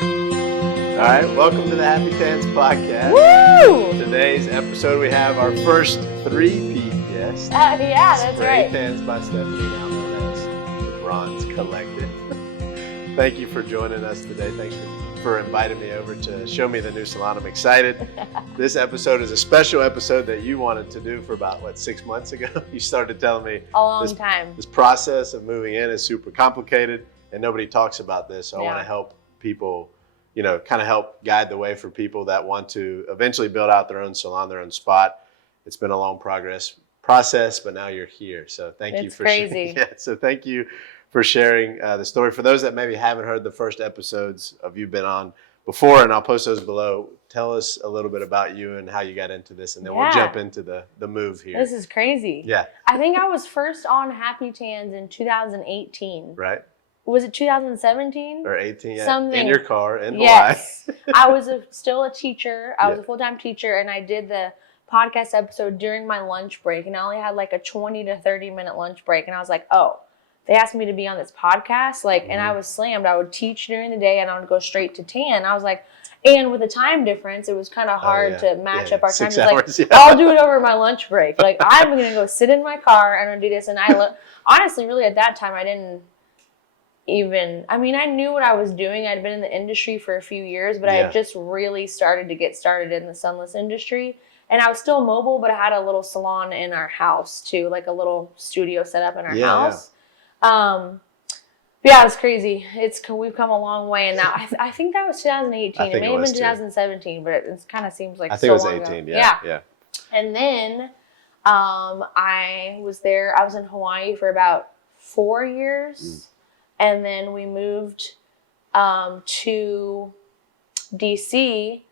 All right, welcome to the Happytans podcast. Woo! Today's episode, we have our first three-peat guest. Yeah, that's Spray right. Tans by Stefani, now known as the Bronze Collective. Thank you for joining us today. Thanks for inviting me over to show me the new salon. I'm excited. This episode is a special episode that you wanted to do for about, 6 months ago? You started telling me A long time. This process of moving in is super complicated, and nobody talks about this. So I want to help people, kind of help guide the way for people that want to eventually build out their own salon, their own spot. It's been a long process, but now you're here. So thank you for crazy. So thank you for sharing the story. For those that maybe haven't heard the first episodes of you've been on before, and I'll post those below, tell us a little bit about you and how you got into this, and then we'll jump into the move here. This is crazy. Yeah. I think I was first on Happy Tans in 2018. Right. Was it 2017? Or 18, yeah. Something. In your car in Hawaii. Yes. I was still a teacher. I was Yeah. a full-time teacher, and I did the podcast episode during my lunch break, and I only had like a 20 to 30-minute lunch break, and I was like, oh, they asked me to be on this podcast, and I was slammed. I would teach during the day, and I would go straight to tan. I was like, and with the time difference, it was kind of hard to match up our time. 6 hours, I'll do it over my lunch break. Like, I'm going to go sit in my car and I'll do this. And honestly, really at that time, I didn't I knew what I was doing. I'd been in the industry for a few years, but I had just really started to get started in the sunless industry. And I was still mobile, but I had a little salon in our house too, like a little studio set up in our house. Yeah, it was crazy. We've come a long way, and now I think that was 2018. It may have been 2017, but it kind of seems like I think so it was long 18. ago. Yeah. And then I was there. I was in Hawaii for about 4 years, and then we moved to DC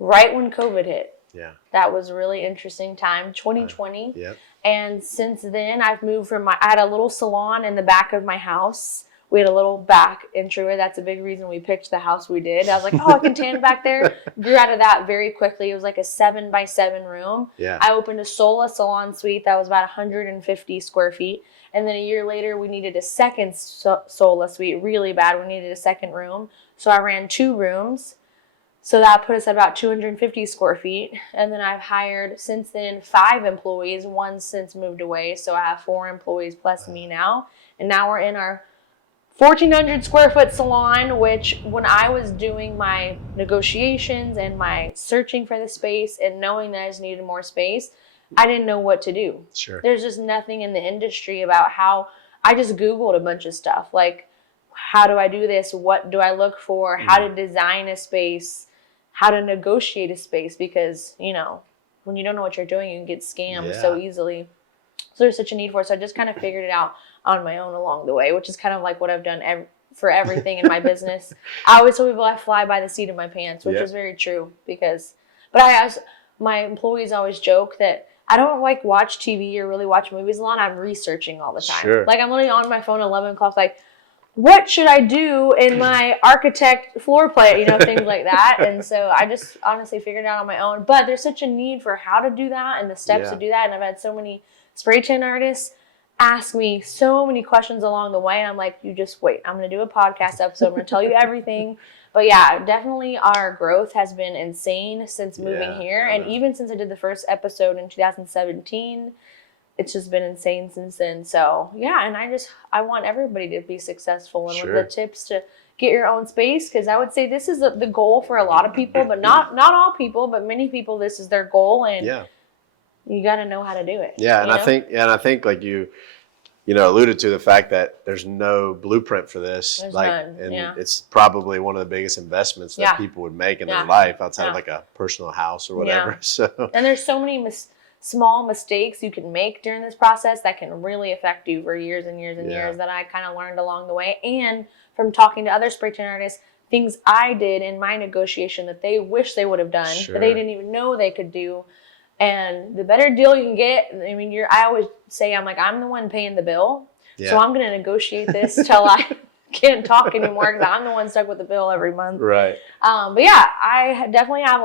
right when COVID hit. Yeah. That was a really interesting time, 2020. Yep. And since then, I've moved I had a little salon in the back of my house. We had a little back entryway. That's a big reason we picked the house we did. I was like, I can tan back there. Grew out of that very quickly. It was like a 7x7 room. Yeah. I opened a Sola salon suite that was about 150 square feet. And then a year later, we needed a second Sola suite really bad. We needed a second room. So I ran 2 rooms. So that put us at about 250 square feet. And then I've hired, since then, 5 employees. One since moved away. So I have 4 employees plus me now. And now we're in our 1,400 square foot salon, which when I was doing my negotiations and my searching for the space and knowing that I just needed more space, I didn't know what to do. Sure. There's just nothing in the industry about how I just Googled a bunch of stuff. Like, how do I do this? What do I look for? How to design a space? How to negotiate a space, because, when you don't know what you're doing, you can get scammed so easily. So there's such a need for it. So I just kind of figured it out on my own along the way, which is kind of like what I've done for everything in my business. I always tell people I fly by the seat of my pants, which is very true my employees always joke that I don't watch TV or really watch movies a lot. I'm researching all the time. Sure. Like, I'm literally on my phone at 11 o'clock, like, what should I do in my architect floor plan, things like that. And so I just honestly figured it out on my own. But there's such a need for how to do that and the steps to do that. And I've had so many spray tan artists ask me so many questions along the way. And I'm like, you just wait. I'm going to do a podcast episode. I'm going to tell you everything. But yeah, definitely our growth has been insane since moving here. And even since I did the first episode in 2017, it's just been insane since then. So yeah, and I want everybody to be successful, and with the tips to get your own space, because I would say this is the goal for a lot of people, but not all people, but many people, this is their goal, and you got to know how to do it. Yeah, and I think like you alluded to the fact that there's no blueprint for this. There's none. And it's probably one of the biggest investments that people would make in their life outside of like a personal house or whatever. Yeah. So and there's so many small mistakes you can make during this process that can really affect you for years and years and years, that I kind of learned along the way. And from talking to other spray tan artists, things I did in my negotiation that they wish they would have done, that they didn't even know they could do. And the better deal you can get, I always say, I'm the one paying the bill. Yeah. So I'm going to negotiate this till I can't talk anymore, because I'm the one stuck with the bill every month. Right. But yeah, I definitely have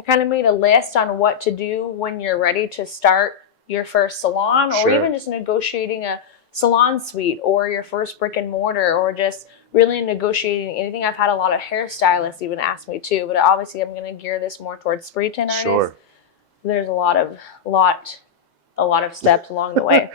I kind of made a list on what to do when you're ready to start your first salon, or even just negotiating a salon suite or your first brick and mortar, or just really negotiating anything. I've had a lot of hairstylists even ask me too, but obviously I'm going to gear this more towards spray tan artists. Sure. There's a lot of steps along the way.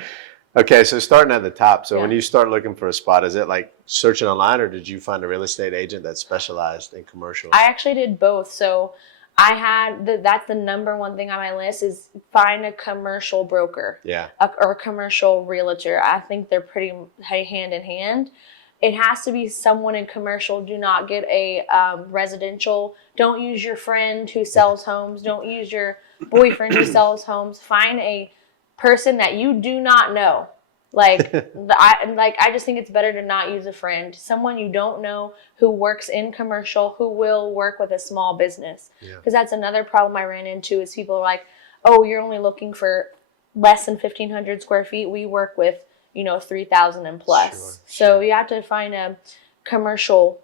Okay, so starting at the top. So Yeah. when you start looking for a spot, is it like searching online, or did you find a real estate agent that specialized in commercial? I actually did both. So I had that's the number one thing on my list is find a commercial broker. Yeah. Or a commercial realtor. I think they're pretty hand in hand. It has to be someone in commercial. Do not get a residential. Don't use your friend who sells homes. Don't use your boyfriend who sells homes. Find a person that you do not know. I just think it's better to not use a friend. Someone you don't know who works in commercial, who will work with a small business. Because that's another problem I ran into is people are like, oh, you're only looking for less than 1,500 square feet. We work with 3,000 and plus. So you have to find a commercial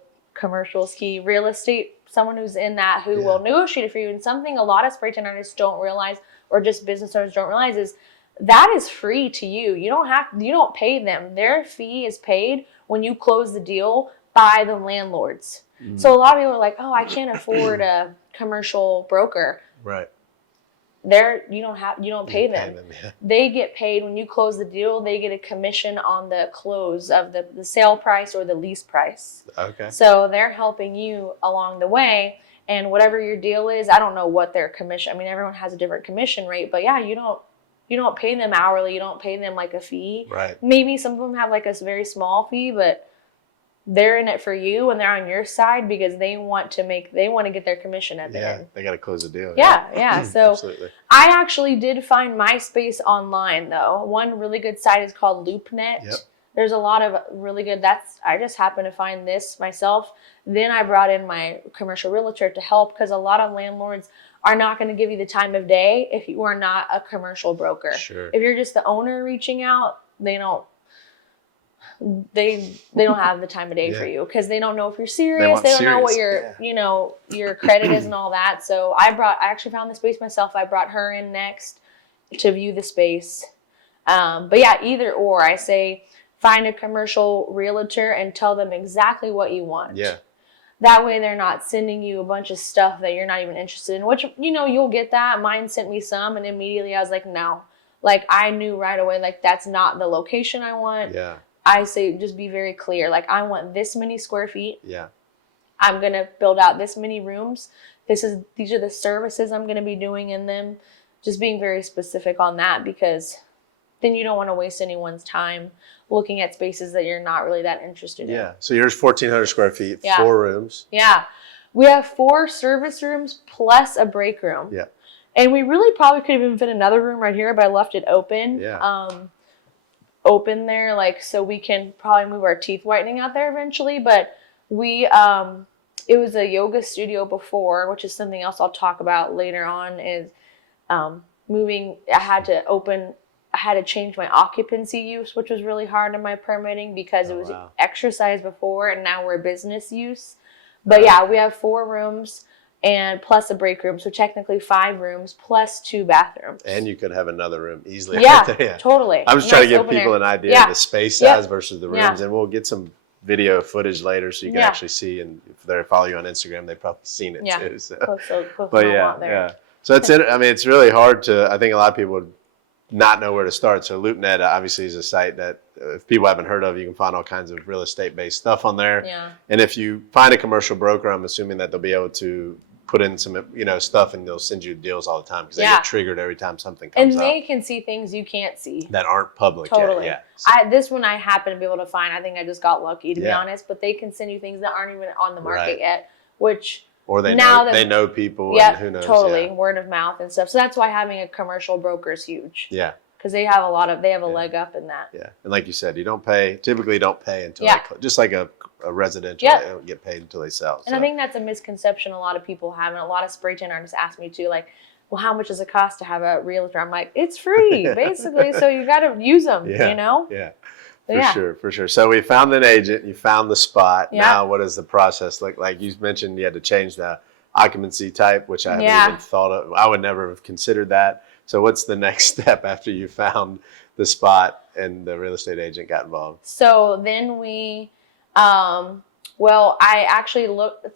ski real estate, someone who's in that, who will negotiate it for you. And something a lot of spray tan artists don't realize, or just business owners don't realize, is that is free to you. You don't pay them. Their fee is paid when you close the deal by the landlords. So a lot of people are like, oh, I can't afford a commercial broker. Right. You don't pay them. They get paid when you close the deal. They get a commission on the close of the sale price or the lease price. Okay. So they're helping you along the way, and whatever your deal is, I don't know what their commission. I mean, everyone has a different commission rate, but yeah, you don't pay them hourly. You don't pay them like a fee. Right. Maybe some of them have like a very small fee, but they're in it for you and they're on your side because they want to get their commission at the end. They got to close the deal. Yeah. So absolutely. I actually did find my space online though. One really good site is called LoopNet. Yep. There's a lot of really good, I just happened to find this myself. Then I brought in my commercial realtor to help because a lot of landlords are not going to give you the time of day if you are not a commercial broker. Sure. If you're just the owner reaching out, they don't have the time of day for you because they don't know if you're serious. They don't know what your credit is and all that. So I actually found the space myself. I brought her in next to view the space. But yeah, either or. I say find a commercial realtor and tell them exactly what you want. Yeah. That way they're not sending you a bunch of stuff that you're not even interested in, which, you'll get that. Mine sent me some and immediately I was like, no. Like I knew right away, like that's not the location I want. Yeah. I say just be very clear. Like I want this many square feet. Yeah. I'm going to build out this many rooms. These are the services I'm going to be doing in them. Just being very specific on that because then you don't want to waste anyone's time looking at spaces that you're not really that interested in. Yeah. So yours 1,400 square feet, 4 rooms. Yeah. We have 4 service rooms plus a break room. Yeah. And we really probably could even fit another room right here, but I left it open. Yeah. Open there, so we can probably move our teeth whitening out there eventually. But it was a yoga studio before, which is something else I'll talk about later on, is moving. I had to change my occupancy use, which was really hard in my permitting because it was exercise before and now we're business use. But yeah, we have 4 rooms and plus a break room. So technically 5 rooms plus 2 bathrooms. And you could have another room easily. Yeah, right there. totally. I'm just trying to give people an idea of the space size versus the rooms. Yeah. And we'll get some video footage later so you can actually see. And if they follow you on Instagram, they've probably seen it too. So. But yeah. So it's really hard I think a lot of people would not know where to start. So LoopNet obviously is a site that if people haven't heard of, you can find all kinds of real estate based stuff on there. Yeah. And if you find a commercial broker, I'm assuming that they'll be able to put in some stuff and they'll send you deals all the time because they get triggered every time something comes up. And they can see things you can't see. That aren't public totally. yet. Yeah. This one I happen to be able to find. I think I just got lucky to be honest, but they can send you things that aren't even on the market yet, which or they know people and who knows. Totally. Word of mouth and stuff. So that's why having a commercial broker is huge. Yeah. Because they have a leg up in that. Yeah. And like you said, typically don't pay until they close. Just like a residential, they don't get paid until they sell. And I think that's a misconception a lot of people have. And a lot of spray tan artists ask me too, like, well, how much does it cost to have a realtor? I'm like, it's free, basically. So you got to use them, Yeah. For sure. So we found an agent, you found the spot. Yeah. Now what does the process look like? You mentioned you had to change the occupancy type, which I haven't even thought of. I would never have considered that. So what's the next step after you found the spot and the real estate agent got involved? So then well, I actually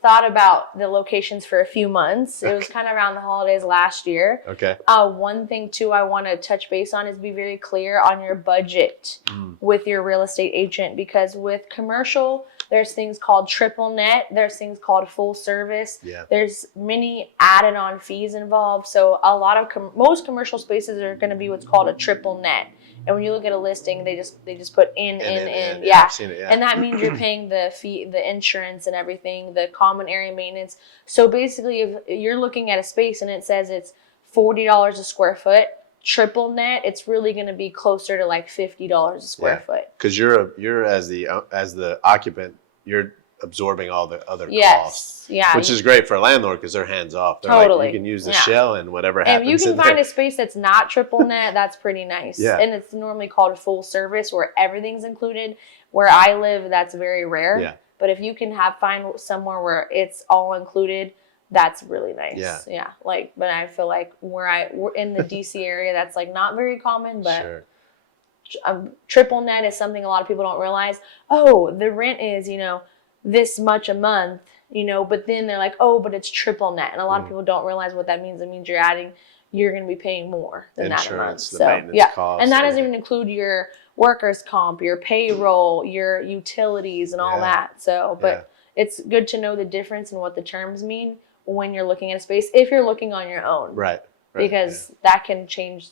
thought about the locations for a few months. It was kind of around the holidays last year. Okay. One thing too I want to touch base on is be very clear on your budget with your real estate agent, because with commercial, there's things called triple net. There's things called full service. Yeah. There's many added on fees involved. So a lot of most commercial spaces are going to be what's called a triple net. And when you look at a listing, they just put in. Yeah, I've seen it, yeah. And that means you're paying the fee, the insurance and everything, the common area maintenance. So basically, if you're looking at a space and it says it's $40 a square foot, triple net, it's really going to be closer to like $50 a square foot. Because you're as the occupant, you're absorbing all the other costs. Yeah. Which is great for a landlord because they're hands off. They're totally. Like, you can use the shell and whatever and happens. if you can in find there. a space that's not triple net, that's pretty nice. Yeah. And it's normally called a full service where everything's included. Where I live, that's very rare. Yeah. But if you can find somewhere where it's all included, that's really nice. Yeah. But I feel like we're in the DC area, that's like not very common, but Sure. Triple net is something a lot of people don't realize. Oh, the rent is, this much a month, but then they're like, oh, but it's triple net. And a lot of people don't realize what that means. It means you're going to be paying more than Insurance, that a month. the maintenance costs. And that doesn't even include your workers' comp, your payroll, your utilities and all that. So, but it's good to know the difference and what the terms mean when you're looking at a space, if you're looking on your own. Right. Because that can change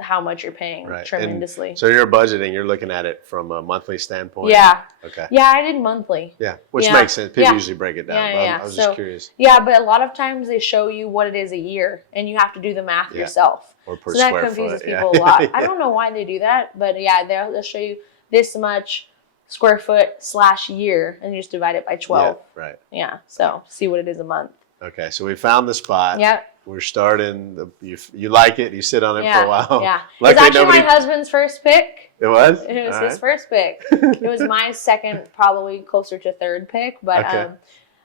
how much you're paying tremendously. And so you're budgeting, you're looking at it from a monthly standpoint? Yeah. Okay. Yeah, I did monthly. Yeah, which makes sense. People usually break it down. I was just curious. Yeah, but a lot of times they show you what it is a year, and you have to do the math yourself. Or per so square that confuses foot. people a lot. I don't know why they do that, but they'll show you this much square foot / year, and you just divide it by 12. Yeah, right. Yeah, so see what it is a month. Okay, so we found the spot. Yep. We're starting. You like it. You sit on it for a while. Yeah. Luckily, it's actually my husband's first pick. It was? It was his first pick. It was my second, probably closer to third pick. But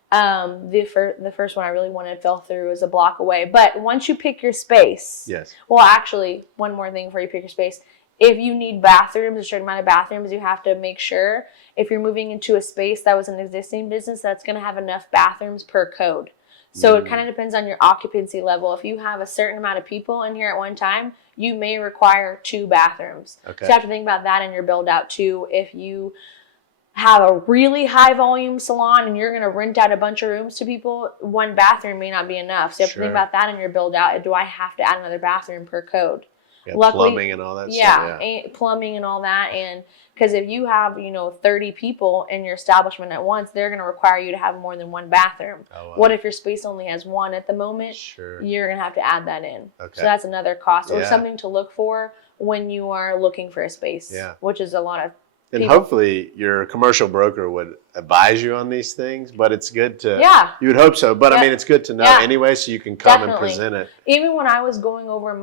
the first one I really wanted fell through. It was a block away. But once you pick your space. Yes. Well, actually, one more thing before you pick your space. If you need bathrooms, a certain amount of bathrooms, you have to make sure if you're moving into a space that was an existing business, that's going to have enough bathrooms per code. So it kind of depends on your occupancy level. If you have a certain amount of people in here at one time, you may require 2 bathrooms. Okay. So you have to think about that in your build out too. If you have a really high volume salon and you're going to rent out a bunch of rooms to people, 1 bathroom may not be enough. So you have to think about that in your build out. Do I have to add another bathroom per code? Yeah, luckily, plumbing and all that stuff. Yeah, plumbing and all that. And because if you have, 30 people in your establishment at once, they're going to require you to have more than 1 bathroom. Oh, wow. What if your space only has 1 at the moment? Sure. You're going to have to add that in. Okay. So that's another cost or something to look for when you are looking for a space, which is a lot of And people. hopefully your commercial broker would advise you on these things, but it's good to, you would hope so. But I mean, it's good to know anyway, so you can come and present it. Even when I was going over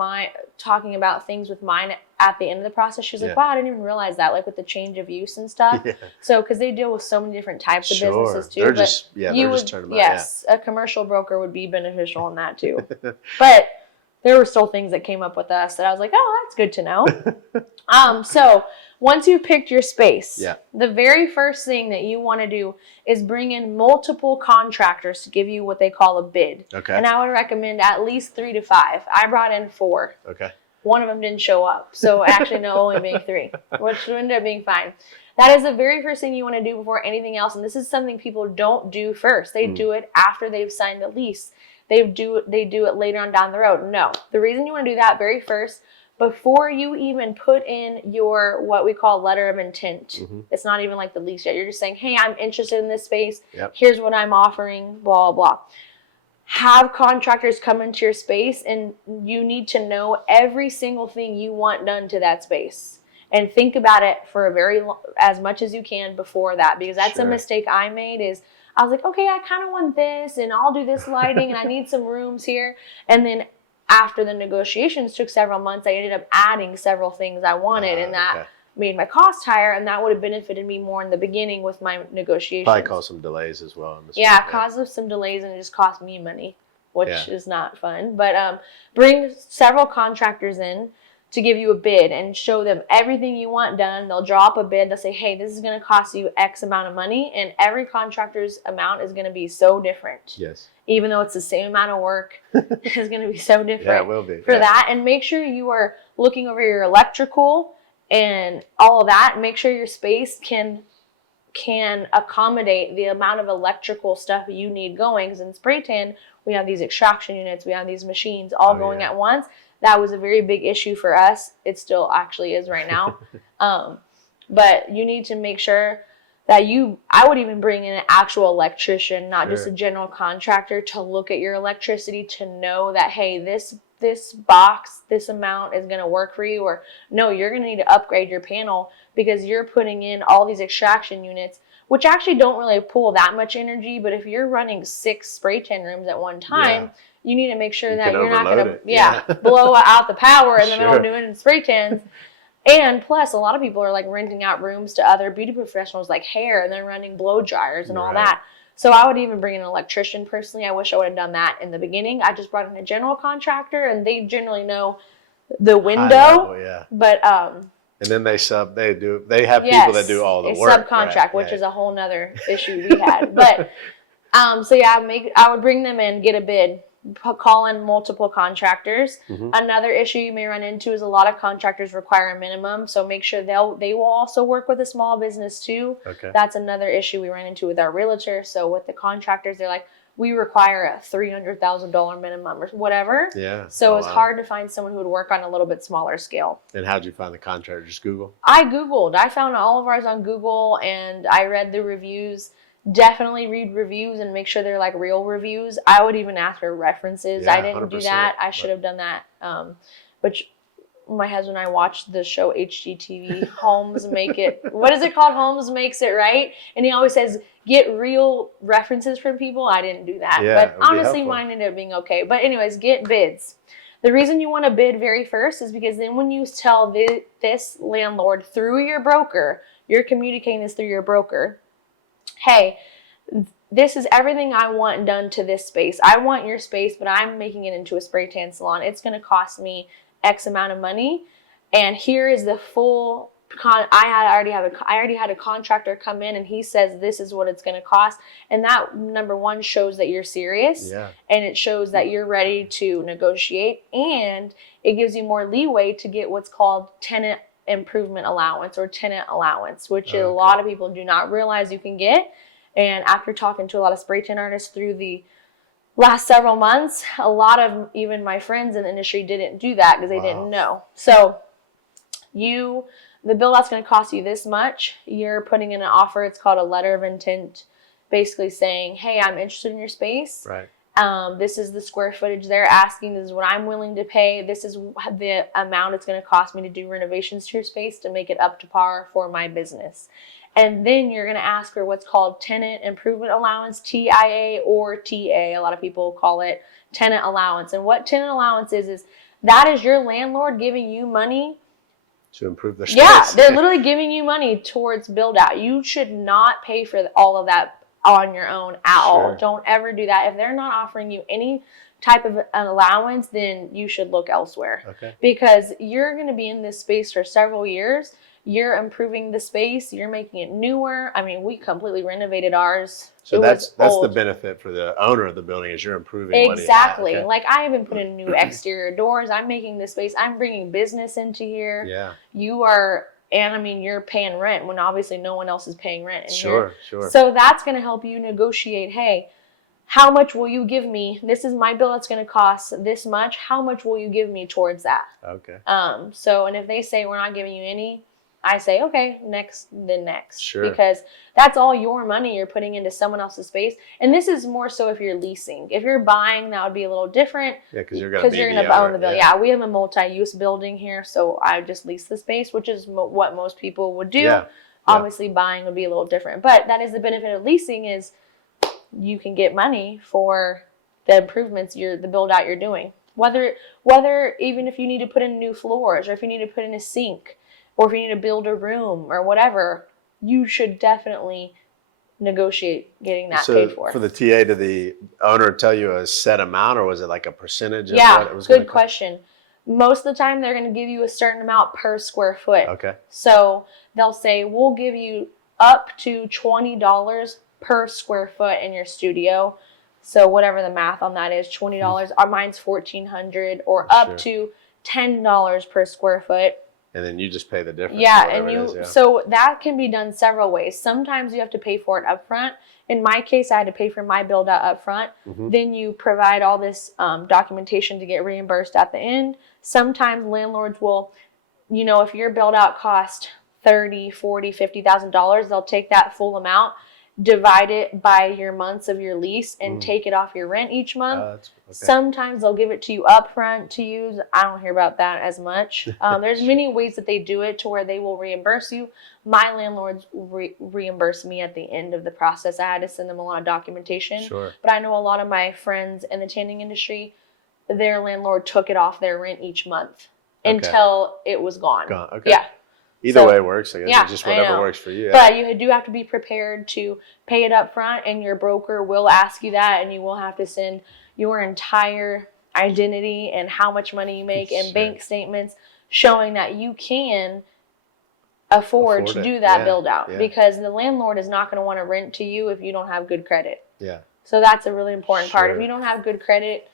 talking about things with mine at the end of the process, she was like, wow, I didn't even realize that, like with the change of use and stuff. Yeah. So, because they deal with so many different types of businesses too. They're just turning a commercial broker would be beneficial in that too. But there were still things that came up with us that I was like, oh, that's good to know. So once you've picked your space, the very first thing that you want to do is bring in multiple contractors to give you what they call a bid. Okay. And I would recommend at least 3 to 5. I brought in 4. Okay. One of them didn't show up. So actually, no, only being 3, which ended up being fine. That is the very first thing you want to do before anything else. And this is something people don't do first. They do it after they've signed the lease. They do it later on down the road. No. The reason you want to do that very first, before you even put in your what we call letter of intent. It's not even like the lease yet. You're just saying, hey, I'm interested in this space. Here's what I'm offering, blah, blah, blah. Have contractors come into your space, and you need to know every single thing you want done to that space. And think about it for as much as you can before that, because that's a mistake I made is I was like, okay, I kind of want this, and I'll do this lighting, and I need some rooms here. And then after the negotiations took several months, I ended up adding several things I wanted, and that made my cost higher, and that would have benefited me more in the beginning with my negotiations. Probably caused some delays as well. Caused some delays, and it just cost me money, which is not fun. But bring several contractors in. to give you a bid and show them everything you want done. They'll draw up a bid. They'll say, hey, this is going to cost you X amount of money. And every contractor's amount is going to be so different. Yes. Even though it's the same amount of work, it's going to be so different. Yeah, it will be. For that. And make sure you are looking over your electrical and all of that. Make sure your space can accommodate the amount of electrical stuff you need going. Because in spray tan, we have these extraction units, we have these machines all going at once. That was a very big issue for us. It still actually is right now. But you need to make sure that I would even bring in an actual electrician, not just a general contractor, to look at your electricity to know that, hey, this box, this amount is going to work for you, or no, you're going to need to upgrade your panel because you're putting in all these extraction units, which actually don't really pull that much energy. But if you're running 6 spray tan rooms at one time, you need to make sure that you're not going to blow out the power in the middle of doing spray tans. And plus, a lot of people are like renting out rooms to other beauty professionals like hair, and they're running blow dryers and all that. So I would even bring in an electrician personally. I wish I would have done that in the beginning. I just brought in a general contractor, and they generally know the window. But and then they have people that do all the work. Subcontract, which is a whole nother issue we had. But so I would bring them in, get a bid, call in multiple contractors. Another issue you may run into is a lot of contractors require a minimum, so make sure they will also work with a small business too. That's another issue we run into with our realtor. So with the contractors, they're like, we require a $300,000 minimum or whatever. So it's hard to find someone who would work on a little bit smaller scale. And how'd you find the contractor? Just Google? I Googled. I found all of ours on Google, and I read the reviews. Definitely read reviews and make sure they're like real reviews. I would even ask for references. I didn't do that. I should have done that. Which my husband and I watched the show HGTV, Homes Make It. What is it called? Homes Makes It Right. And he always says, get real references from people. I didn't do that. But honestly, mine ended up being okay. But anyways, get bids. The reason you want to bid very first is because then when you tell this landlord through your broker, you're communicating this through your broker, hey, this is everything I want done to this space. I want your space, but I'm making it into a spray tan salon. It's going to cost me X amount of money. And here is the full I already had a contractor come in, and he says this is what it's going to cost. And that, number one, shows that you're serious. And it shows that you're ready to negotiate. And it gives you more leeway to get what's called tenant improvement allowance or tenant allowance, which a lot of people do not realize you can get. And after talking to a lot of spray tan artists through the last several months, a lot of even my friends in the industry didn't do that because they didn't know. So the build out's going to cost you this much. You're putting in an offer. It's called a letter of intent, basically saying, hey, I'm interested in your space. This is the square footage they're asking. This is what I'm willing to pay. This is the amount it's going to cost me to do renovations to your space to make it up to par for my business. And then you're going to ask for what's called tenant improvement allowance, TIA or TA. A lot of people call it tenant allowance. And what tenant allowance is that is your landlord giving you money to improve their space. Yeah, they're literally giving you money towards build out. You should not pay for all of that on your own at all. Don't ever do that. If they're not offering you any type of an allowance, then you should look elsewhere. Because you're going to be in this space for several years. You're improving the space. You're making it newer. I mean, we completely renovated ours. So that's the benefit for the owner of the building is you're improving what he has. Like I even put in new exterior doors. I'm making this space. I'm bringing business into here. You are, and I mean, you're paying rent when obviously no one else is paying rent in here. So that's going to help you negotiate. Hey, how much will you give me? This is my bill. It's going to cost this much. How much will you give me towards that? So, and if they say we're not giving you any, I say, okay, next. Because that's all your money you're putting into someone else's space. And this is more so if you're leasing. If you're buying, that would be a little different. Because you're going to own the building. We have a multi-use building here, so I just lease the space, which is what most people would do. Obviously, buying would be a little different. But that is the benefit of leasing is you can get money for the improvements, the build-out you're doing. Whether even if you need to put in new floors or if you need to put in a sink, or if you need to build a room or whatever, you should definitely negotiate getting that paid for. For the TA, did the owner tell you a set amount or was it like a percentage of what it was good question. Most of the time, they're going to give you a certain amount per square foot. Okay. So they'll say, we'll give you up to $20 per square foot in your studio. So whatever the math on that is, $20. Mine's $1,400, or up to $10 per square foot. And then you just pay the difference. Yeah, so that can be done several ways. Sometimes you have to pay for it up front. In my case, I had to pay for my build out up front. Then you provide all this documentation to get reimbursed at the end. Sometimes landlords will, if your build out cost $30,000, $40,000, $50,000, they'll take that full amount, divide it by your months of your lease, and take it off your rent each month. Okay. Sometimes they'll give it to you up front to use. I don't hear about that as much. There's many ways that they do it to where they will reimburse you. My landlords reimbursed me at the end of the process. I had to send them a lot of documentation. Sure. But I know a lot of my friends in the tanning industry, their landlord took it off their rent each month until it was gone. Okay. Yeah. Either way works. I guess it's just whatever works for you. But you do have to be prepared to pay it up front, and your broker will ask you that, and you will have to send your entire identity and how much money you make and bank statements showing that you can afford to do that build out, because the landlord is not going to want to rent to you if you don't have good credit. Yeah. So that's a really important part. If you don't have good credit,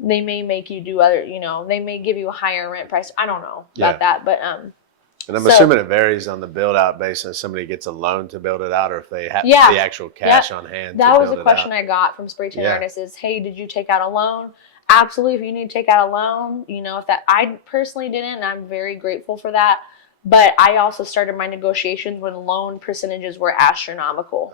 they may make you do other, they may give you a higher rent price. I don't know about that, but and I'm assuming it varies on the build out basis. If somebody gets a loan to build it out, or if they have the actual cash on hand. That was a question I got from spray tan artists is, hey, did you take out a loan? Absolutely. If you need to take out a loan, if that, I personally didn't, and I'm very grateful for that. But I also started my negotiations when loan percentages were astronomical.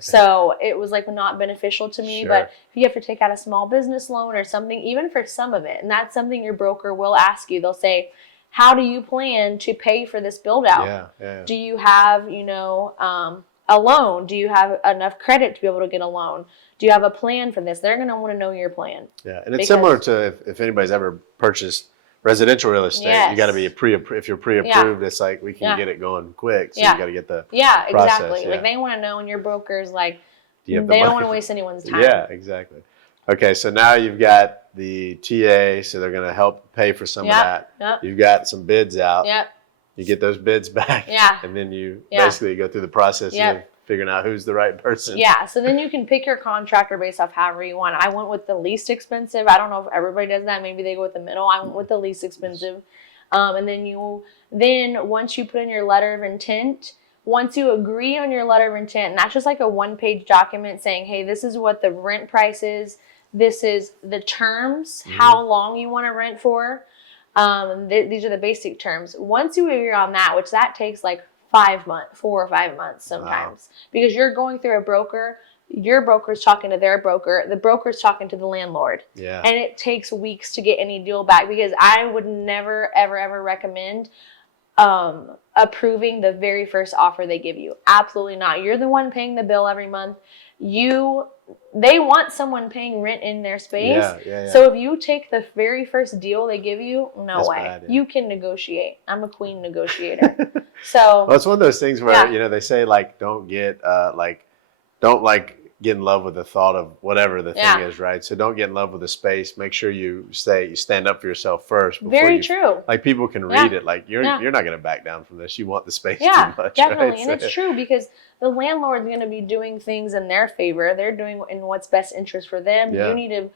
So it was not beneficial to me. But if you have to take out a small business loan or something, even for some of it, and that's something your broker will ask you, they'll say, how do you plan to pay for this build out? Do you have, a loan? Do you have enough credit to be able to get a loan? Do you have a plan for this? They're going to want to know your plan. Yeah, and it's similar to if anybody's ever purchased residential real estate, you got to be if you're pre-approved, it's like we can get it going quick. So you got to get the process. Exactly. They want to know, and your broker's they don't want to waste anyone's time. Yeah, exactly. Okay, so now you've got the TA, so they're going to help pay for some of that. You've got some bids out. You get those bids back. And then you basically go through the process of figuring out who's the right person. So then you can pick your contractor based off however you want. I went with the least expensive. I don't know if everybody does that. Maybe they go with the middle. I went with the least expensive. And then once you put in your letter of intent, once you agree on your letter of intent, and that's just like a one-page document saying, hey, this is what the rent price is. This is the terms, how long you want to rent for. These are the basic terms. Once you agree on that, which that takes 5 months, 4 or 5 months sometimes, because you're going through a broker, your broker's talking to their broker, the broker's talking to the landlord. And it takes weeks to get any deal back, because I would never, ever, ever recommend approving the very first offer they give you. Absolutely not. You're the one paying the bill every month. They want someone paying rent in their space. So if you take the very first deal they give you, no way. Bad, you can negotiate. I'm a queen negotiator. So it's one of those things where they say don't get get in love with the thought of whatever the thing is, right? So don't get in love with the space. Make sure you stand up for yourself first. Very true. People can read it. You're not going to back down from this. You want the space too much. Definitely. Right? And it's true, because the landlord's going to be doing things in their favor. They're doing in what's best interest for them. You need to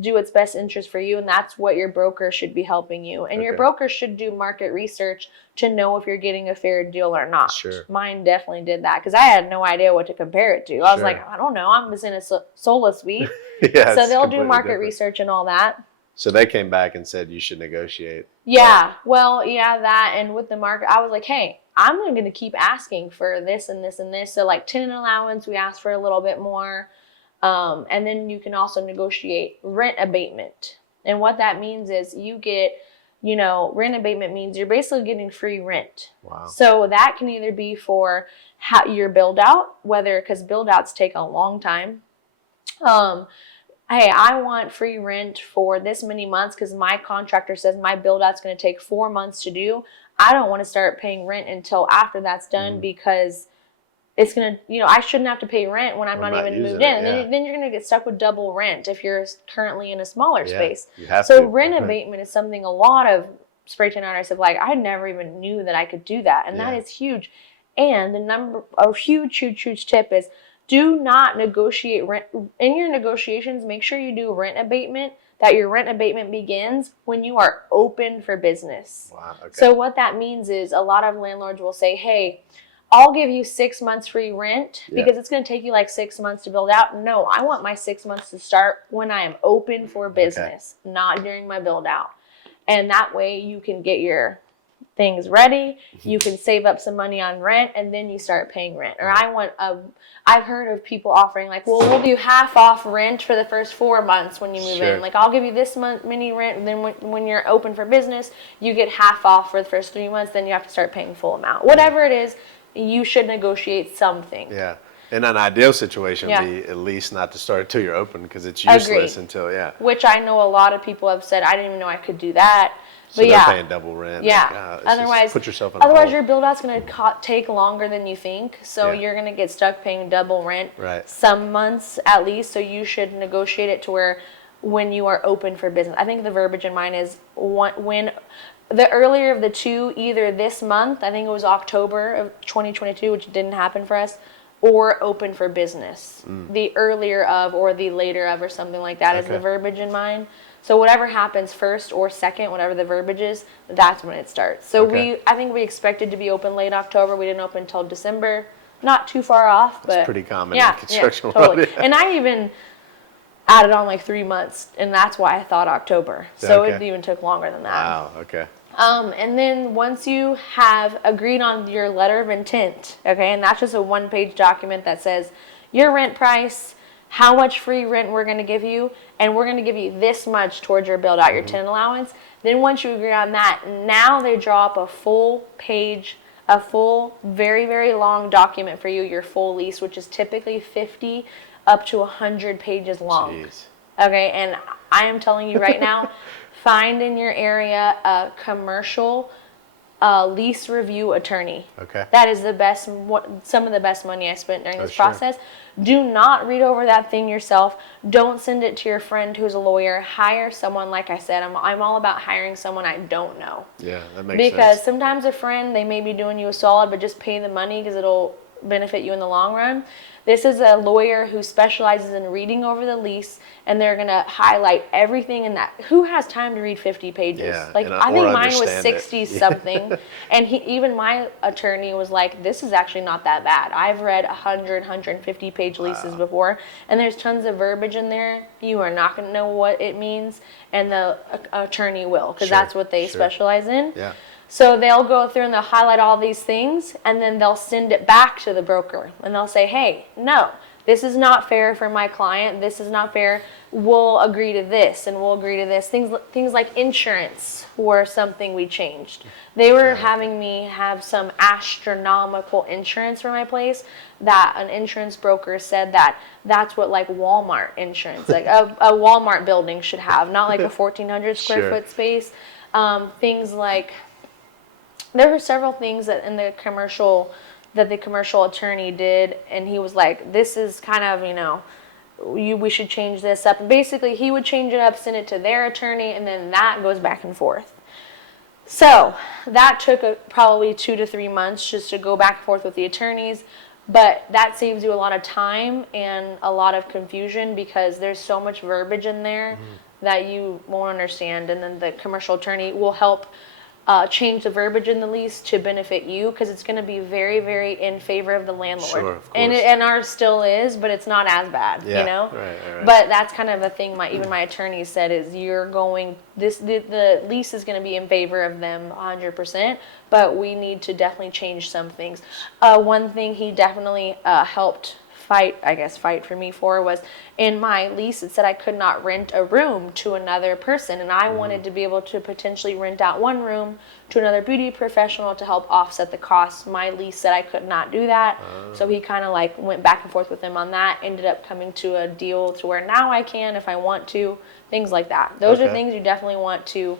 do what's best interest for you, and that's what your broker should be helping you. And your broker should do market research to know if you're getting a fair deal or not. Mine definitely did that, because I had no idea what to compare it to. I was I don't know. I'm just in a solo suite. So they'll do market research and all that. So they came back and said you should negotiate. That, and with the market, I was hey, I'm going to keep asking for this and this and this. So tenant allowance, we asked for a little bit more. And then you can also negotiate rent abatement. And what that means is you get, rent abatement means you're basically getting free rent. Wow. So that can either be for your build out, because build outs take a long time. Hey, I want free rent for this many months because my contractor says my build out's going to take 4 months to do. I don't want to start paying rent until after that's done, because it's going to, I shouldn't have to pay rent when I'm not even using moved it, in. And then you're going to get stuck with double rent if you're currently in a smaller space. You have so to. rent abatement is something a lot of spray tan artists have like, I never even knew that I could do that. And that is huge. And a huge tip is do not negotiate rent. In your negotiations, make sure you do rent abatement, that your rent abatement begins when you are open for business. Wow, okay. So what that means is a lot of landlords will say, hey, I'll give you 6 months free rent because it's going to take you like 6 months to build out. No, I want my 6 months to start when I am open for business, not during my build out. And that way you can get your things ready, you can save up some money on rent, and then you start paying rent. Or I've heard of people offering like, well, we'll do half off rent for the first 4 months when you move in. Like, I'll give you this month mini rent, and then when you're open for business, you get half off for the first 3 months, then you have to start paying full amount. Whatever it is, you should negotiate something. Yeah. In an ideal situation, be at least not to start until you're open because it's useless until, Which I know a lot of people have said, I didn't even know I could do that. So they're paying double rent. Yeah. Like, otherwise, put yourself in a hole. Your build out's going to take longer than you think. So you're going to get stuck paying double rent some months at least. So you should negotiate it to where when you are open for business. I think the verbiage in mine is when the earlier of the two, either this month, I think it was October of 2022, which didn't happen for us, or open for business. The earlier of or the later of or something like that is the verbiage in mine. So whatever happens first or second, whatever the verbiage is, that's when it starts. So I think we expected to be open late October. We didn't open until December. Not too far off, but it's pretty common in construction world. Totally. And I even added on like 3 months, and that's why I thought October. So it even took longer than that. Wow, okay. And then once you have agreed on your letter of intent, and that's just a 1-page document that says your rent price, how much free rent we're going to give you, and we're going to give you this much towards your build out, your tenant allowance. Then once you agree on that, now they draw up a full page, a full, very, very long document for you, your full lease, which is typically 50 up to 100 pages long. Jeez. And I am telling you right now, find in your area a commercial lease review attorney. Okay. That is some of the best money I spent during this process. Do not read over that thing yourself. Don't send it to your friend who's a lawyer. Hire someone, like I said. I'm all about hiring someone I don't know. Yeah, that makes sense. Because sometimes a friend, they may be doing you a solid, but just pay the money because it'll benefit you in the long run. This is a lawyer who specializes in reading over the lease, and they're going to highlight everything in that. Who has time to read 50 pages? Yeah, I think mine was 60 something. And even my attorney was like, this is actually not that bad. I've read 100, 150 page leases before, and there's tons of verbiage in there. You are not going to know what it means, and the attorney will, because that's what they specialize in. Yeah. So they'll go through and they'll highlight all these things, and then they'll send it back to the broker. And they'll say, hey, no, this is not fair for my client. This is not fair. We'll agree to this, and we'll agree to this. Things like insurance were something we changed. They were having me have some astronomical insurance for my place that an insurance broker said that's what like Walmart insurance, like a Walmart building should have, not like a 1,400 square foot space. Things like... There were several things that the commercial attorney did, and he was like, this is kind of, we should change this up. And basically, he would change it up, send it to their attorney, and then that goes back and forth. So that took probably 2 to 3 months just to go back and forth with the attorneys. But that saves you a lot of time and a lot of confusion because there's so much verbiage in there that you won't understand. And then the commercial attorney will help change the verbiage in the lease to benefit you because it's going to be very, very in favor of the landlord. Sure, of course. And ours still is, but it's not as bad, Right. But that's kind of a thing even my attorney said is the lease is going to be in favor of them 100%, but we need to definitely change some things. One thing he definitely helped fight for me for was in my lease it said I could not rent a room to another person, and I wanted to be able to potentially rent out one room to another beauty professional to help offset the costs. My lease said I could not do that, so he kind of like went back and forth with him on that, ended up coming to a deal to where now I can if I want to, things like that. Those are things you definitely want to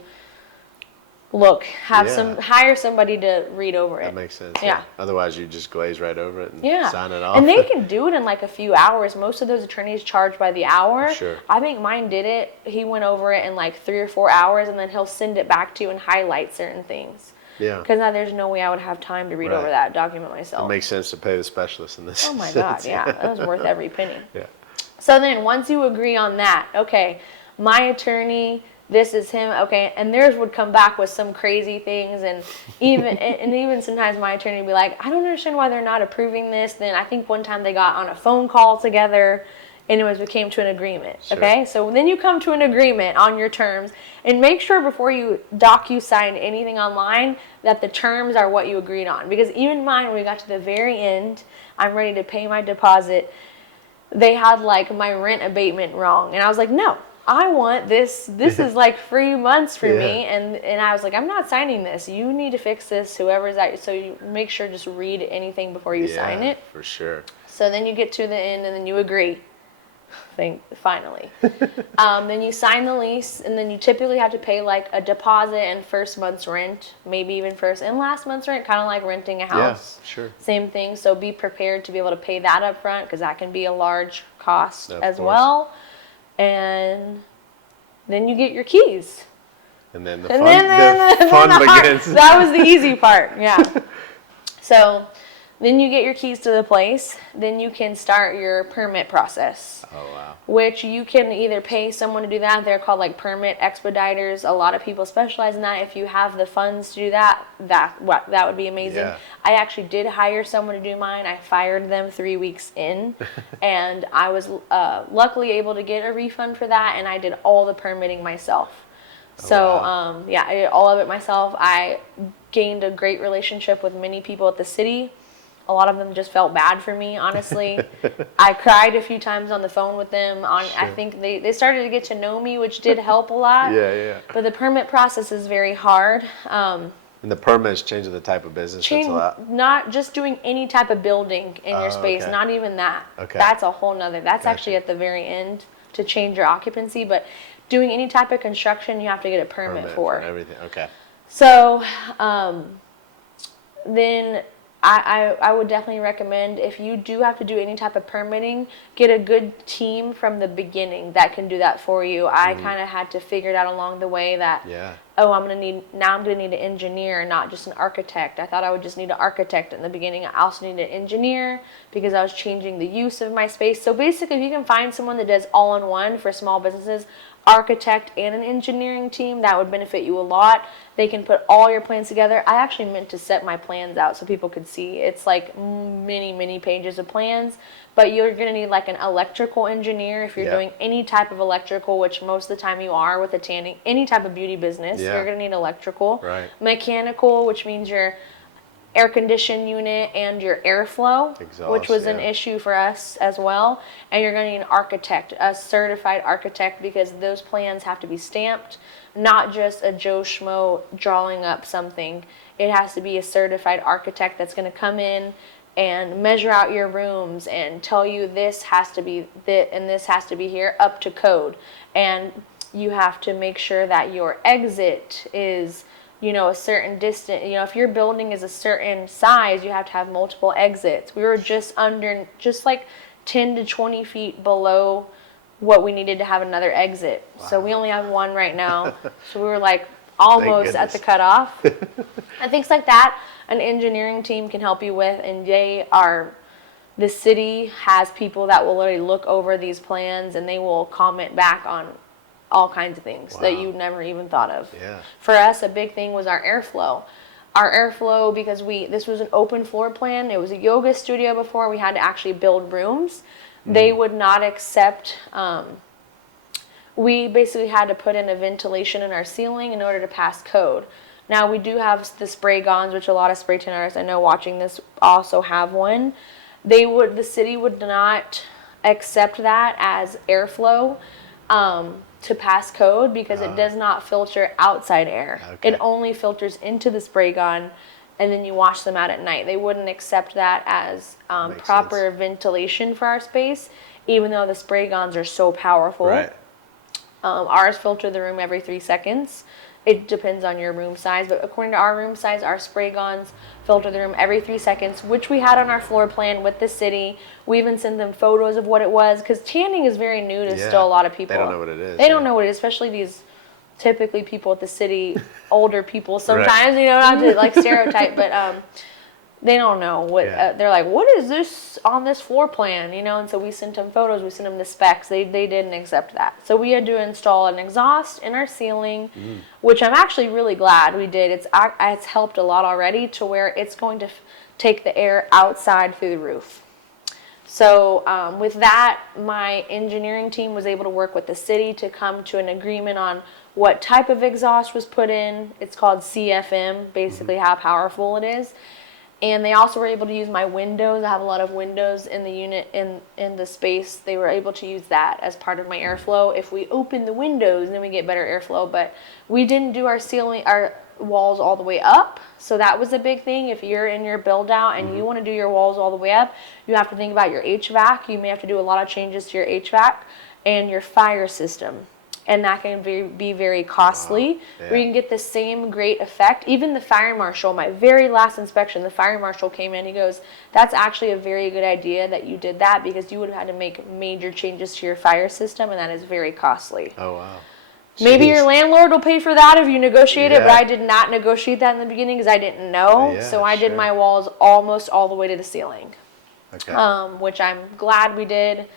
hire somebody to read over it. That makes sense. Yeah. Otherwise, you just glaze right over it and sign it off. And they can do it in like a few hours. Most of those attorneys charge by the hour. Sure. I think mine did it. He went over it in like 3 or 4 hours, and then he'll send it back to you and highlight certain things. Yeah. Because now there's no way I would have time to read over that document myself. It makes sense to pay the specialist in this. Oh my God, yeah. That was worth every penny. Yeah. So then once you agree on that, okay, my attorney, this is him, okay, and theirs would come back with some crazy things, and even sometimes my attorney would be like, I don't understand why they're not approving this. Then I think one time they got on a phone call together. Anyways, we came to an agreement, okay? So then you come to an agreement on your terms, and make sure before you DocuSign anything online that the terms are what you agreed on. Because even mine, when we got to the very end, I'm ready to pay my deposit, they had like my rent abatement wrong. And I was like, no, I want this. This is like free months for me. And I was like, I'm not signing this. You need to fix this, whoever's at you. So you make sure just read anything before you sign it. For sure. So then you get to the end and then you agree. Finally. Then you sign the lease, and then you typically have to pay like a deposit and first month's rent, maybe even first and last month's rent, kind of like renting a house. Yeah, sure. Same thing. So be prepared to be able to pay that up front, because that can be a large cost as course. Well. And then you get your keys. And then the fun begins. That was the easy part. Yeah. So then you get your keys to the place. Then you can start your permit process. Oh, wow. Which you can either pay someone to do that. They're called like permit expediters. A lot of people specialize in that. If you have the funds to do that, that would be amazing. Yeah. I actually did hire someone to do mine. I fired them 3 weeks in. And I was luckily able to get a refund for that. And I did all the permitting myself. So, I did all of it myself. I gained a great relationship with many people at the city. A lot of them just felt bad for me, honestly. I cried a few times on the phone with them. Sure. I think they started to get to know me, which did help a lot. Yeah. But the permit process is very hard. And the permits changing the type of business. That's a lot. Not just doing any type of building in your space. Okay. Not even that. Okay. That's a whole nother. That's actually at the very end to change your occupancy. But doing any type of construction, you have to get a permit for everything. Okay. So then I would definitely recommend, if you do have to do any type of permitting, get a good team from the beginning that can do that for you. I kind of had to figure it out along the way that, I'm going to need an engineer, not just an architect. I thought I would just need an architect in the beginning. I also need an engineer because I was changing the use of my space. So basically, if you can find someone that does all-in-one for small businesses, architect and an engineering team, that would benefit you a lot. They can put all your plans together. I actually meant to set my plans out so people could see. It's like many pages of plans, but you're going to need like an electrical engineer if you're doing any type of electrical, which most of the time you are with a tanning, any type of beauty business, you're going to need electrical. Right. Mechanical, which means your air condition unit and your airflow, which was an issue for us as well. And you're going to need an architect, a certified architect, because those plans have to be stamped, not just a Joe Schmo drawing up something. It has to be a certified architect that's going to come in and measure out your rooms and tell you this has to be and this has to be here up to code. And you have to make sure that your exit is a certain distance. If your building is a certain size, you have to have multiple exits. We were just like 10 to 20 feet below what we needed to have another exit. Wow. So we only have one right now. So we were like almost at the cutoff. And things like that, an engineering team can help you with, and the city has people that will literally look over these plans and they will comment back on all kinds of things that you never even thought of. Yeah. For us, a big thing was our airflow. Our airflow, because this was an open floor plan. It was a yoga studio before. We had to actually build rooms. They would not accept. We basically had to put in a ventilation in our ceiling in order to pass code. Now we do have the spray guns, which a lot of spray tan artists I know watching this also have one. The city would not accept that as airflow. To pass code, because it does not filter outside air. Okay. It only filters into the spray gun, and then you wash them out at night. They wouldn't accept that as proper ventilation for our space, even though the spray guns are so powerful. Right. Ours filter the room every 3 seconds, it depends on your room size, but according to our room size, our spray guns filter the room every 3 seconds, which we had on our floor plan with the city. We even sent them photos of what it was, because tanning is very new to still a lot of people. They don't know what it is. They don't know what it is, especially these typically people at the city, older people sometimes, you know, not to like stereotype, but they don't know what, they're like, what is this on this floor plan, you know? And so we sent them photos, we sent them the specs. They didn't accept that. So we had to install an exhaust in our ceiling, which I'm actually really glad we did. It's helped a lot already to where it's going to take the air outside through the roof. So with that, my engineering team was able to work with the city to come to an agreement on what type of exhaust was put in. It's called CFM, basically how powerful it is. And they also were able to use my windows. I have a lot of windows in the unit, in the space. They were able to use that as part of my airflow. If we open the windows, then we get better airflow. But we didn't do our walls all the way up. So that was a big thing. If you're in your build out and you want to do your walls all the way up, you have to think about your HVAC. You may have to do a lot of changes to your HVAC and your fire system. And that can be very costly. Wow. Yeah. Where you can get the same great effect. Even the fire marshal, my very last inspection, the fire marshal came in. He goes, that's actually a very good idea that you did that, because you would have had to make major changes to your fire system, and that is very costly. Oh, wow. Maybe your landlord will pay for that if you negotiate it, but I did not negotiate that in the beginning because I didn't know. So I did my walls almost all the way to the ceiling, which I'm glad we did.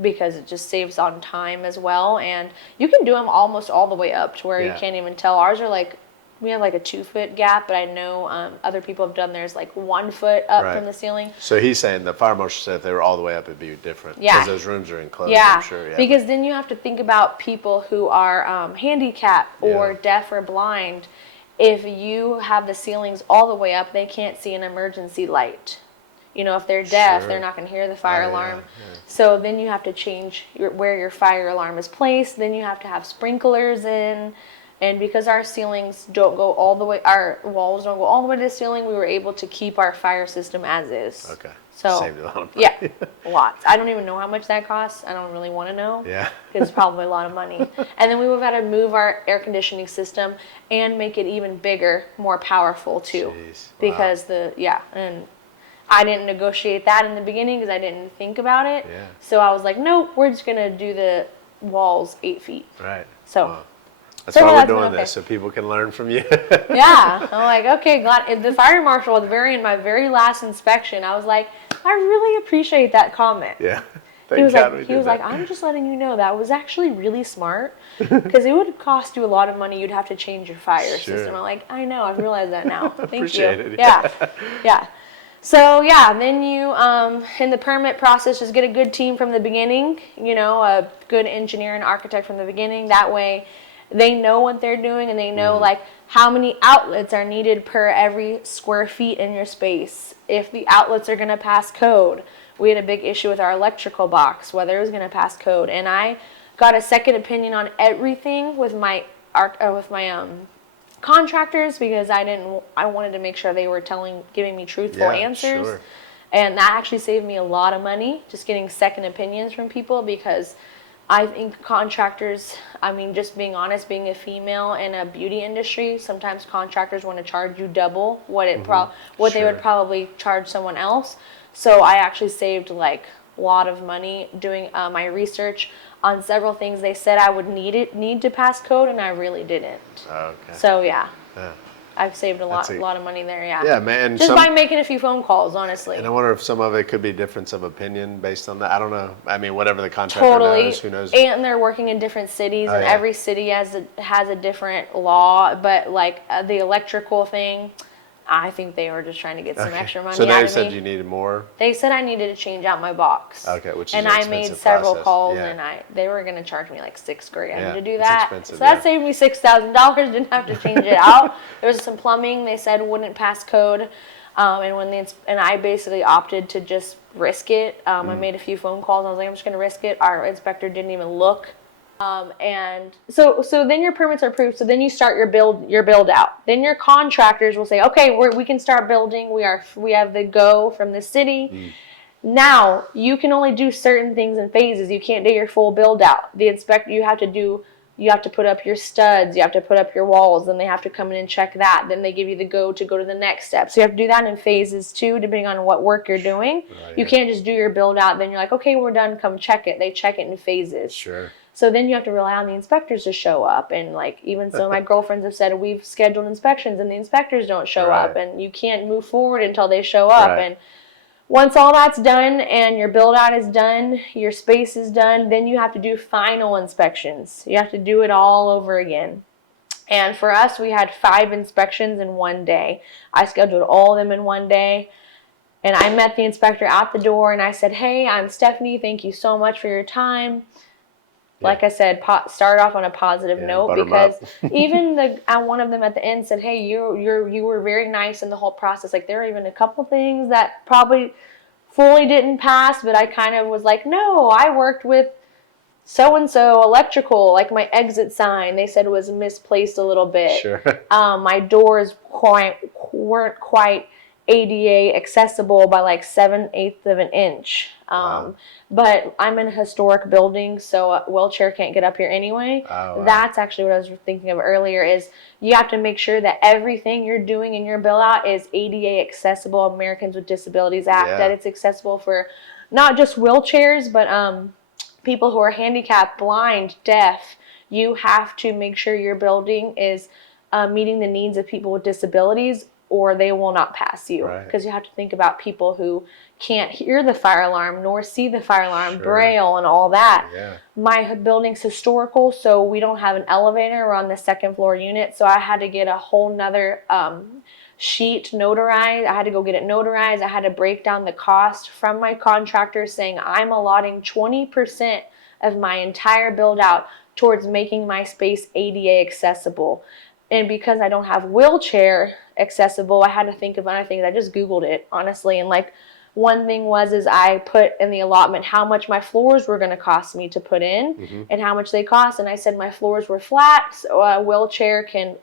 Because it just saves on time as well, and you can do them almost all the way up to where you can't even tell. Ours are like, we have like a 2-foot gap, but I know other people have done theirs like 1 foot up from the ceiling. So he's saying the fire marshal said if they were all the way up, it'd be different. Yeah, because those rooms are enclosed. I'm sure. Because then you have to think about people who are handicapped or deaf or blind. If you have the ceilings all the way up, they can't see an emergency light. You know, if they're deaf, they're not going to hear the fire alarm. So then you have to change where your fire alarm is placed. Then you have to have sprinklers in. And because our ceilings don't go all the way, our walls don't go all the way to the ceiling, we were able to keep our fire system as is. Okay. So, saved a lot of money. Lots. I don't even know how much that costs. I don't really want to know. Yeah. Because it's probably a lot of money. And then we would have had to move our air conditioning system and make it even bigger, more powerful too. Jeez. Because and I didn't negotiate that in the beginning because I didn't think about it. Yeah. So I was like, nope, we're just going to do the walls 8 feet. Right. So that's why we're doing this, so people can learn from you. I'm like, okay, glad. The fire marshal at my very last inspection, I was like, I really appreciate that comment. Yeah. He was like, I'm just letting you know that was actually really smart, because it would cost you a lot of money. You'd have to change your fire system. I'm like, I know, I've realized that now. Thank appreciate you. It. Yeah. So then you, in the permit process, just get a good team from the beginning, you know, a good engineer and architect from the beginning. That way they know what they're doing, and they know like how many outlets are needed per every square feet in your space. If the outlets are going to pass code. We had a big issue with our electrical box, whether it was going to pass code. And I got a second opinion on everything with my contractors, because I wanted to make sure they were giving me truthful answers. Sure. And that actually saved me a lot of money, just getting second opinions from people, because I think contractors, I mean, just being honest, being a female in a beauty industry, sometimes contractors want to charge you double what they would probably charge someone else. So I actually saved like a lot of money doing my research on several things. They said I would need to pass code, and I really didn't. Okay. So I've saved a lot of money there. Yeah, man. Just by making a few phone calls, honestly. And I wonder if some of it could be difference of opinion based on that. I don't know. I mean, whatever the contractor knows, who knows? And they're working in different cities, and every city has a different law. But like the electrical thing, I think they were just trying to get some extra money out of me. So they said you needed more? They said I needed to change out my box. Okay, which is an expensive process. And I made several calls, and they were going to charge me like $6,000 to do that. So that saved me $6,000. Didn't have to change it out. There was some plumbing they said wouldn't pass code, and I basically opted to just risk it. I made a few phone calls. I was like, I'm just going to risk it. Our inspector didn't even look. And so then your permits are approved. So then you start your build out. Then your contractors will say, okay, we can start building. We have the go from the city. Now you can only do certain things in phases. You can't do your full build out. You have to do You have to put up your studs. You have to put up your walls. Then they have to come in and check that. Then they give you the go to the next step. So you have to do that in phases too, depending on what work you're doing. You can't just do your build out. Then you're like, okay, we're done. Come check it. They check it in phases. Sure. So then you have to rely on the inspectors to show up. And like even some of my girlfriends have said, we've scheduled inspections and the inspectors don't show up. And you can't move forward until they show up. And once all that's done and your build out is done, your space is done, then you have to do final inspections. You have to do it all over again. And for us, we had 5 inspections in one day. I scheduled all of them in one day. And I met the inspector at the door and I said, hey, I'm Stephanie. Thank you so much for your time. Like I said, start off on a positive note, because even one of them at the end said, hey, you were very nice in the whole process. Like there were even a couple things that probably fully didn't pass, but I kind of was like, no, I worked with so-and-so electrical, like my exit sign, they said was misplaced a little bit. Sure. My doors weren't quite ADA accessible by like 7/8 of an inch. But I'm in a historic building, so a wheelchair can't get up here anyway. That's actually what I was thinking of earlier, is you have to make sure that everything you're doing in your build out is ADA accessible, Americans with Disabilities Act, that it's accessible for not just wheelchairs, but people who are handicapped, blind, deaf. You have to make sure your building is meeting the needs of people with disabilities, or they will not pass you. Because you have to think about people who can't hear the fire alarm nor see the fire alarm, Braille and all that. My building's historical, so we don't have an elevator. We're on the 2nd floor unit, so I had to get a whole nother sheet notarized. I had to go get it notarized. I had to break down the cost from my contractor saying I'm allotting 20% of my entire build out towards making my space ADA accessible. And because I don't have wheelchair accessible, I had to think of other things. I just Googled it, honestly. And like one thing is I put in the allotment how much my floors were going to cost me to put in and how much they cost. And I said my floors were flat, so a wheelchair can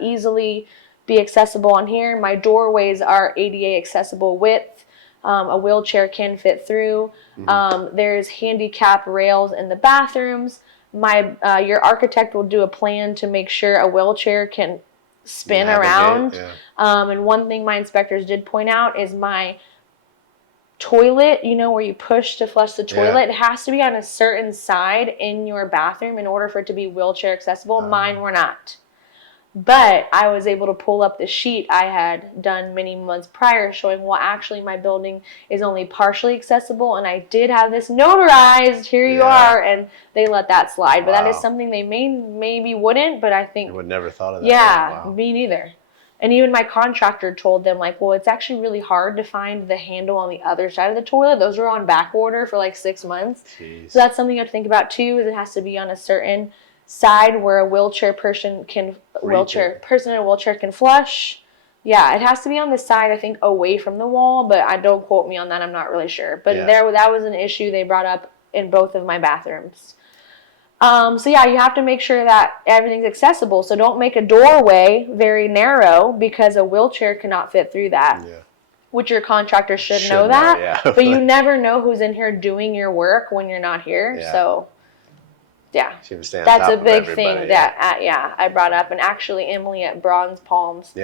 easily be accessible on here. My doorways are ADA accessible width. A wheelchair can fit through. There's handicap rails in the bathrooms. Your architect will do a plan to make sure a wheelchair can spin around. And one thing my inspectors did point out is my toilet, where you push to flush the toilet, it has to be on a certain side in your bathroom in order for it to be wheelchair accessible. Mine were not. But I was able to pull up the sheet I had done many months prior showing, well, actually my building is only partially accessible, and I did have this notarized, here you are, and they let that slide. But that is something they maybe wouldn't, but I think... I would never thought of that. Me neither. And even my contractor told them, like, well, it's actually really hard to find the handle on the other side of the toilet. Those were on back order for like 6 months. So that's something you have to think about too, is it has to be on a certain side where a wheelchair person in a wheelchair can flush. Yeah, it has to be on the side, I think, away from the wall, but don't quote me on that. I'm not really sure. But that was an issue they brought up in both of my bathrooms. So yeah, you have to make sure that everything's accessible. So don't make a doorway very narrow because a wheelchair cannot fit through that. Which your contractor should know that. But you never know who's in here doing your work when you're not here. So that's a big thing that I brought up. And actually Emily at Bronze Palms,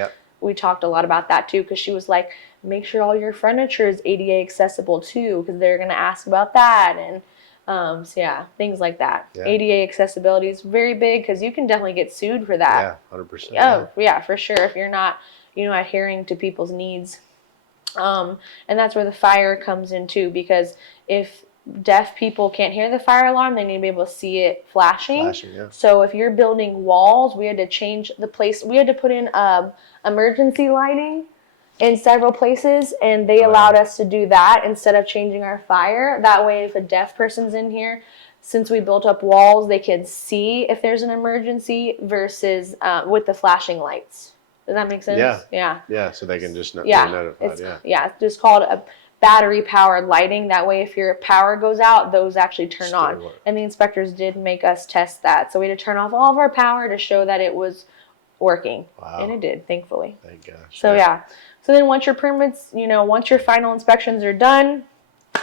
we talked a lot about that too, because she was like, make sure all your furniture is ADA accessible too, because they're going to ask about that. And things like that. ADA accessibility is very big because you can definitely get sued for that. 100%. Yeah, for sure, if you're not adhering to people's needs. And that's where the fire comes in too, because if deaf people can't hear the fire alarm, they need to be able to see it flashing. So if you're building walls, we had to change the place. We had to put in emergency lighting in several places, and they allowed us to do that instead of changing our fire. That way, if a deaf person's in here, since we built up walls, they can see if there's an emergency versus with the flashing lights. Does that make sense? Yeah, so they can just be notified. It's just called a battery-powered lighting. That way, if your power goes out, those actually turn on. And the inspectors did make us test that. So we had to turn off all of our power to show that it was working. And it did, thankfully. Thank gosh. So So then once your permits, once your final inspections are done,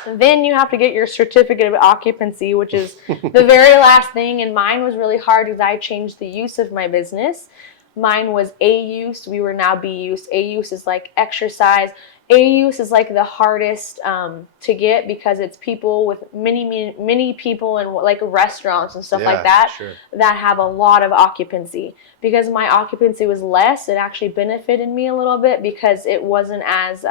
Then you have to get your certificate of occupancy, which is the very last thing. And mine was really hard because I changed the use of my business. Mine was A use. We were now B use. A use is like exercise. A use is like the hardest to get because it's people with many people and like restaurants and stuff like that that have a lot of occupancy. Because my occupancy was less, it actually benefited me a little bit because it wasn't as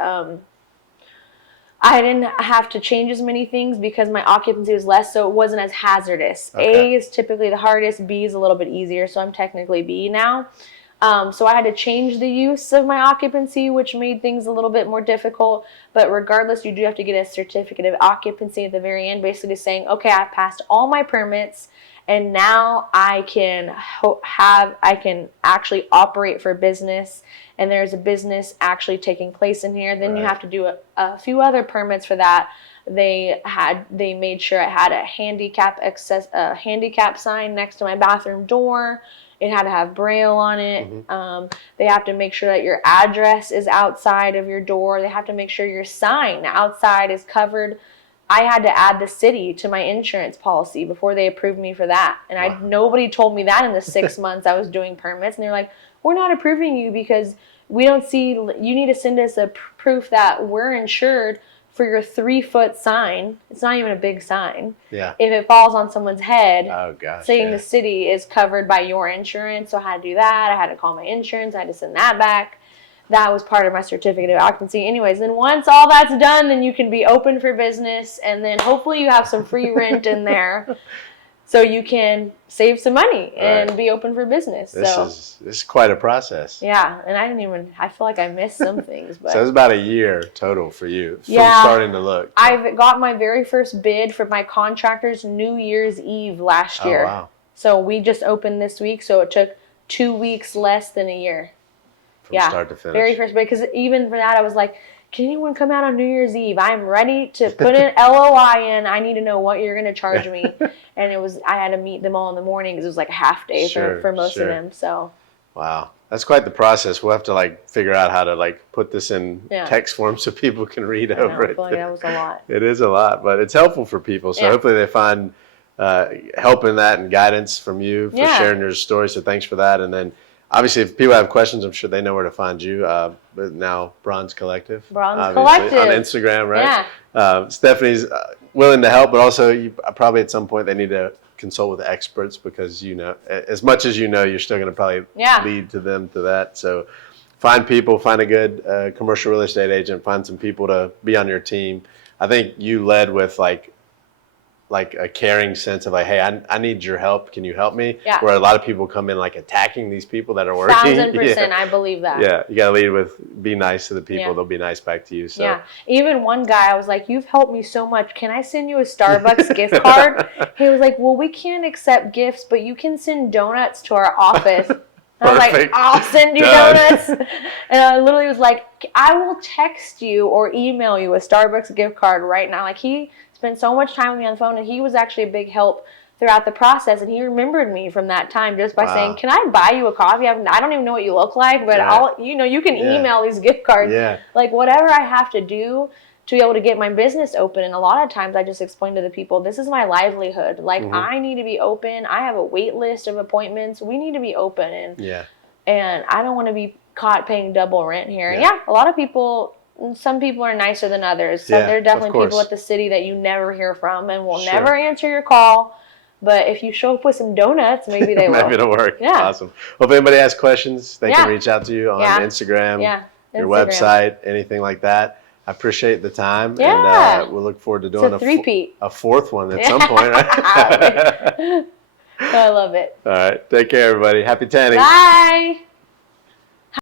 I didn't have to change as many things because my occupancy was less, so it wasn't as hazardous. A is typically the hardest, B is a little bit easier, so I'm technically B now. So I had to change the use of my occupancy, which made things a little bit more difficult. But regardless, you do have to get a certificate of occupancy at the very end, basically saying, okay, I've passed all my permits, and now I can actually operate for business, and there's a business actually taking place in here. Then you have to do a few other permits for that. They made sure I had a handicap sign next to my bathroom door. It had to have Braille on it. They have to make sure that your address is outside of your door. They have to make sure your sign outside is covered. I had to add the city to my insurance policy before they approved me for that. And nobody told me that in the 6 months I was doing permits. And they're like, we're not approving you because we don't see, you need to send us a proof that we're insured for your 3-foot sign. It's not even a big sign. If it falls on someone's head, saying the city is covered by your insurance. So I had to do that. I had to call my insurance. I had to send that back. That was part of my certificate of occupancy. Anyways, then once all that's done, then you can be open for business, and then hopefully you have some free rent in there. So you can save some money and be open for business. This is quite a process. Yeah, and I feel like I missed some things. But so it's about a year total for you from starting to look. I got my very first bid for my contractor's New Year's Eve last year. Wow. So we just opened this week, so it took 2 weeks less than a year. From start to finish. Very first bid, because even for that I was like, can anyone come out on New Year's Eve? I'm ready to put an LOI in. I need to know what you're going to charge me. And I had to meet them all in the morning because it was like a half day for most of them. So. Wow. That's quite the process. We'll have to figure out how to put this in text form so people can read over it. I feel like that was a lot. It is a lot, but it's helpful for people. So hopefully they find help in that and guidance from you for sharing your story. So thanks for that. And then obviously, if people have questions, I'm sure they know where to find you. But now, Bronze Collective. Bronze Collective. On Instagram, right? Yeah. Stephanie's willing to help, but also probably at some point they need to consult with experts because, as much as you're still going to probably lead to them to that. So find people, find a good commercial real estate agent, find some people to be on your team. I think you led with a caring sense of hey, I need your help. Can you help me? Yeah. Where a lot of people come in attacking these people that are working. 1,000%, I believe that. Yeah, you got to lead with be nice to the people. They'll be nice back to you. So. Even one guy, I was like, you've helped me so much. Can I send you a Starbucks gift card? He was like, well, we can't accept gifts, but you can send donuts to our office. I was like, I'll send you donuts. And I literally was like, I will text you or email you a Starbucks gift card right now. He spent so much time with me on the phone, and he was actually a big help throughout the process, and he remembered me from that time just by saying, can I buy you a coffee? I don't even know what you look like, but you can email these gift cards. Whatever I have to do to be able to get my business open. And a lot of times I just explain to the people, this is my livelihood. I need to be open. I have a wait list of appointments. We need to be open. And I don't want to be caught paying double rent here. A lot of people, some people are nicer than others. So there are definitely people at the city that you never hear from and will never answer your call. But if you show up with some donuts, maybe they will. Maybe it'll work. Yeah. Awesome. Well, if anybody has questions, they can reach out to you on Instagram, your website, anything like that. I appreciate the time. Yeah. And we'll look forward to doing a fourth one at some point, right? I love it. All right. Take care, everybody. Happy tanning. Bye.